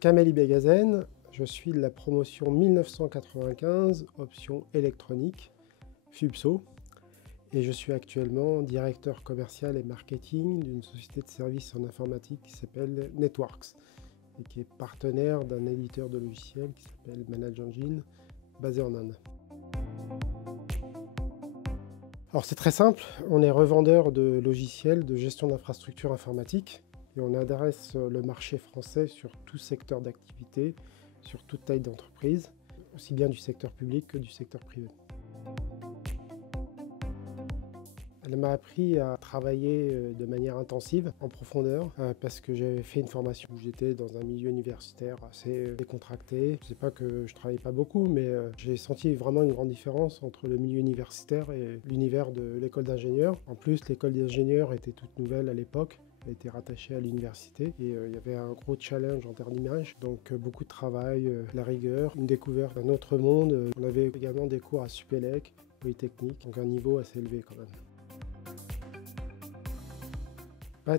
Kamel Begazen, je suis de la promotion 1995, option électronique, FUBSO, et je suis actuellement directeur commercial et marketing d'une société de services en informatique qui s'appelle Networks et qui est partenaire d'un éditeur de logiciels qui s'appelle ManageEngine, basé en Inde. Alors c'est très simple, on est revendeur de logiciels de gestion d'infrastructures informatiques et on adresse le marché français sur tout secteur d'activité, sur toute taille d'entreprise, aussi bien du secteur public que du secteur privé. Elle m'a appris à travailler de manière intensive, en profondeur, parce que j'avais fait une formation où j'étais dans un milieu universitaire assez décontracté. Je ne sais pas que je ne travaillais pas beaucoup, mais j'ai senti vraiment une grande différence entre le milieu universitaire et l'univers de l'école d'ingénieur. En plus, l'école d'ingénieur était toute nouvelle à l'époque. Elle était rattachée à l'université et il y avait un gros challenge en termes d'image, donc beaucoup de travail, la rigueur, une découverte d'un autre monde. On avait également des cours à Supélec, Polytechnique, donc un niveau assez élevé quand même.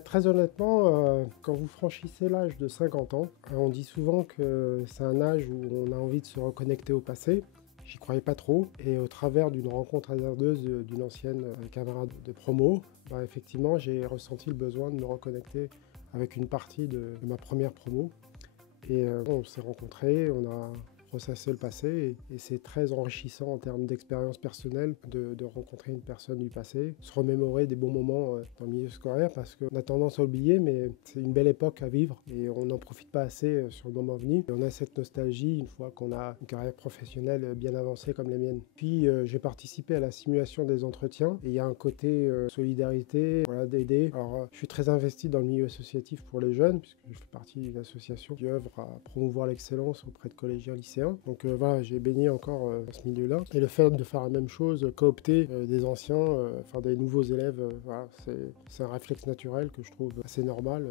Très honnêtement, quand vous franchissez l'âge de 50 ans, on dit souvent que c'est un âge où on a envie de se reconnecter au passé. J'y croyais pas trop et au travers d'une rencontre hasardeuse d'une ancienne camarade de promo, effectivement j'ai ressenti le besoin de me reconnecter avec une partie de ma première promo. Et on s'est rencontrés, on a ressasser le passé et c'est très enrichissant en termes d'expérience personnelle de rencontrer une personne du passé, se remémorer des bons moments dans le milieu scolaire parce qu'on a tendance à oublier, mais c'est une belle époque à vivre et on n'en profite pas assez sur le moment venu. Et on a cette nostalgie une fois qu'on a une carrière professionnelle bien avancée comme la mienne. Puis j'ai participé à la simulation des entretiens et il y a un côté solidarité, voilà, d'aider. Alors je suis très investi dans le milieu associatif pour les jeunes puisque je fais partie d'une association qui œuvre à promouvoir l'excellence auprès de collégiens lycéens. Donc voilà, j'ai baigné encore dans ce milieu-là. Et le fait de faire la même chose, coopter des anciens, enfin des nouveaux élèves, voilà, c'est un réflexe naturel que je trouve assez normal.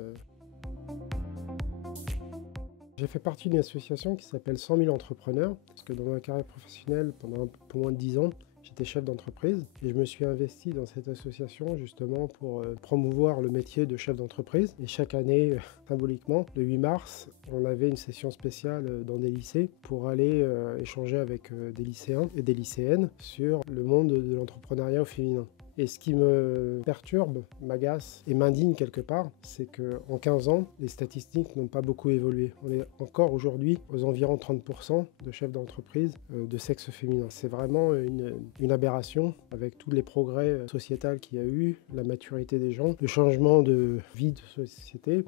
J'ai fait partie d'une association qui s'appelle 100 000 entrepreneurs, parce que dans ma carrière professionnelle, pendant un peu moins de 10 ans, j'étais chef d'entreprise et je me suis investi dans cette association justement pour promouvoir le métier de chef d'entreprise. Et chaque année, symboliquement, le 8 mars, on avait une session spéciale dans des lycées pour aller échanger avec des lycéens et des lycéennes sur le monde de l'entrepreneuriat au féminin. Et ce qui me perturbe, m'agace et m'indigne quelque part, c'est qu'en 15 ans, les statistiques n'ont pas beaucoup évolué. On est encore aujourd'hui aux environs 30% de chefs d'entreprise de sexe féminin. C'est vraiment une aberration avec tous les progrès sociétals qu'il y a eu, la maturité des gens, le changement de vie de société,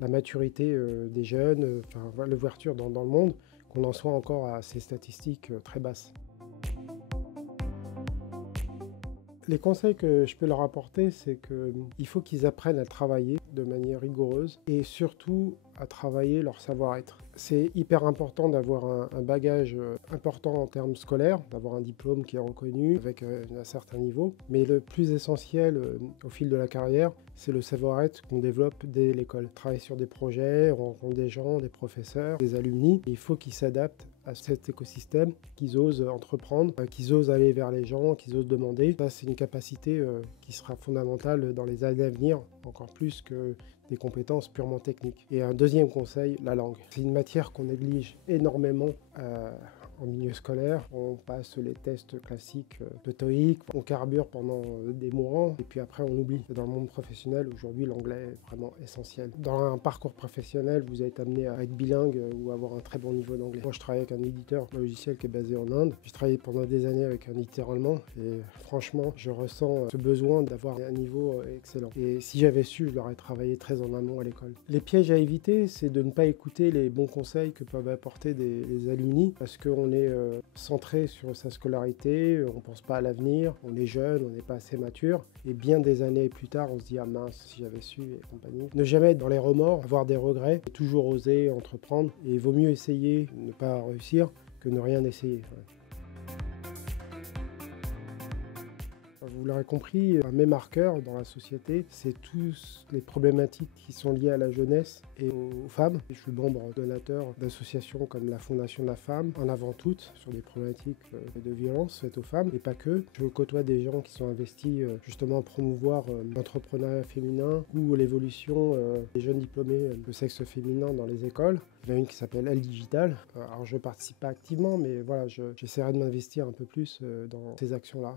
la maturité des jeunes, enfin, l'ouverture dans le monde, qu'on en soit encore à ces statistiques très basses. Les conseils que je peux leur apporter, c'est qu'il faut qu'ils apprennent à travailler de manière rigoureuse et surtout à travailler leur savoir-être. C'est hyper important d'avoir un bagage important en termes scolaires, d'avoir un diplôme qui est reconnu avec un certain niveau. Mais le plus essentiel au fil de la carrière, c'est le savoir-être qu'on développe dès l'école. Travailler sur des projets, rencontrer des gens, des professeurs, des alumni. Il faut qu'ils s'adaptent à cet écosystème, qu'ils osent entreprendre, qu'ils osent aller vers les gens, qu'ils osent demander. Ça, c'est une capacité qui sera fondamentale dans les années à venir, encore plus que des compétences purement techniques. Et un deuxième conseil, la langue. C'est une matière qu'on néglige énormément en milieu scolaire. On passe les tests classiques de TOEIC, on carbure pendant des mois et puis après on oublie. Dans le monde professionnel, aujourd'hui, l'anglais est vraiment essentiel. Dans un parcours professionnel, vous êtes amené à être bilingue ou avoir un très bon niveau d'anglais. Moi, je travaille avec un éditeur logiciel qui est basé en Inde. J'ai travaillé pendant des années avec un éditeur allemand et franchement, je ressens ce besoin d'avoir un niveau excellent. Et si j'avais su, je l'aurais travaillé très en amont à l'école. Les pièges à éviter, c'est de ne pas écouter les bons conseils que peuvent apporter des alumni parce qu'on est centré sur sa scolarité, on ne pense pas à l'avenir, on est jeune, on n'est pas assez mature et bien des années plus tard, on se dit « Ah mince, si j'avais su » et compagnie. Ne jamais être dans les remords, avoir des regrets, toujours oser entreprendre et il vaut mieux essayer de ne pas réussir que ne rien essayer. Ouais. Vous l'aurez compris, un mes marqueurs dans la société, c'est tous les problématiques qui sont liées à la jeunesse et aux femmes. Je suis membre donateur d'associations comme la Fondation de la Femme, en avant toutes, sur des problématiques de violence faites aux femmes, et pas que. Je côtoie des gens qui sont investis justement à promouvoir l'entrepreneuriat féminin ou l'évolution des jeunes diplômés de sexe féminin dans les écoles. Il y en a une qui s'appelle Elle Digital. Alors je ne participe pas activement, mais voilà, j'essaierai de m'investir un peu plus dans ces actions-là.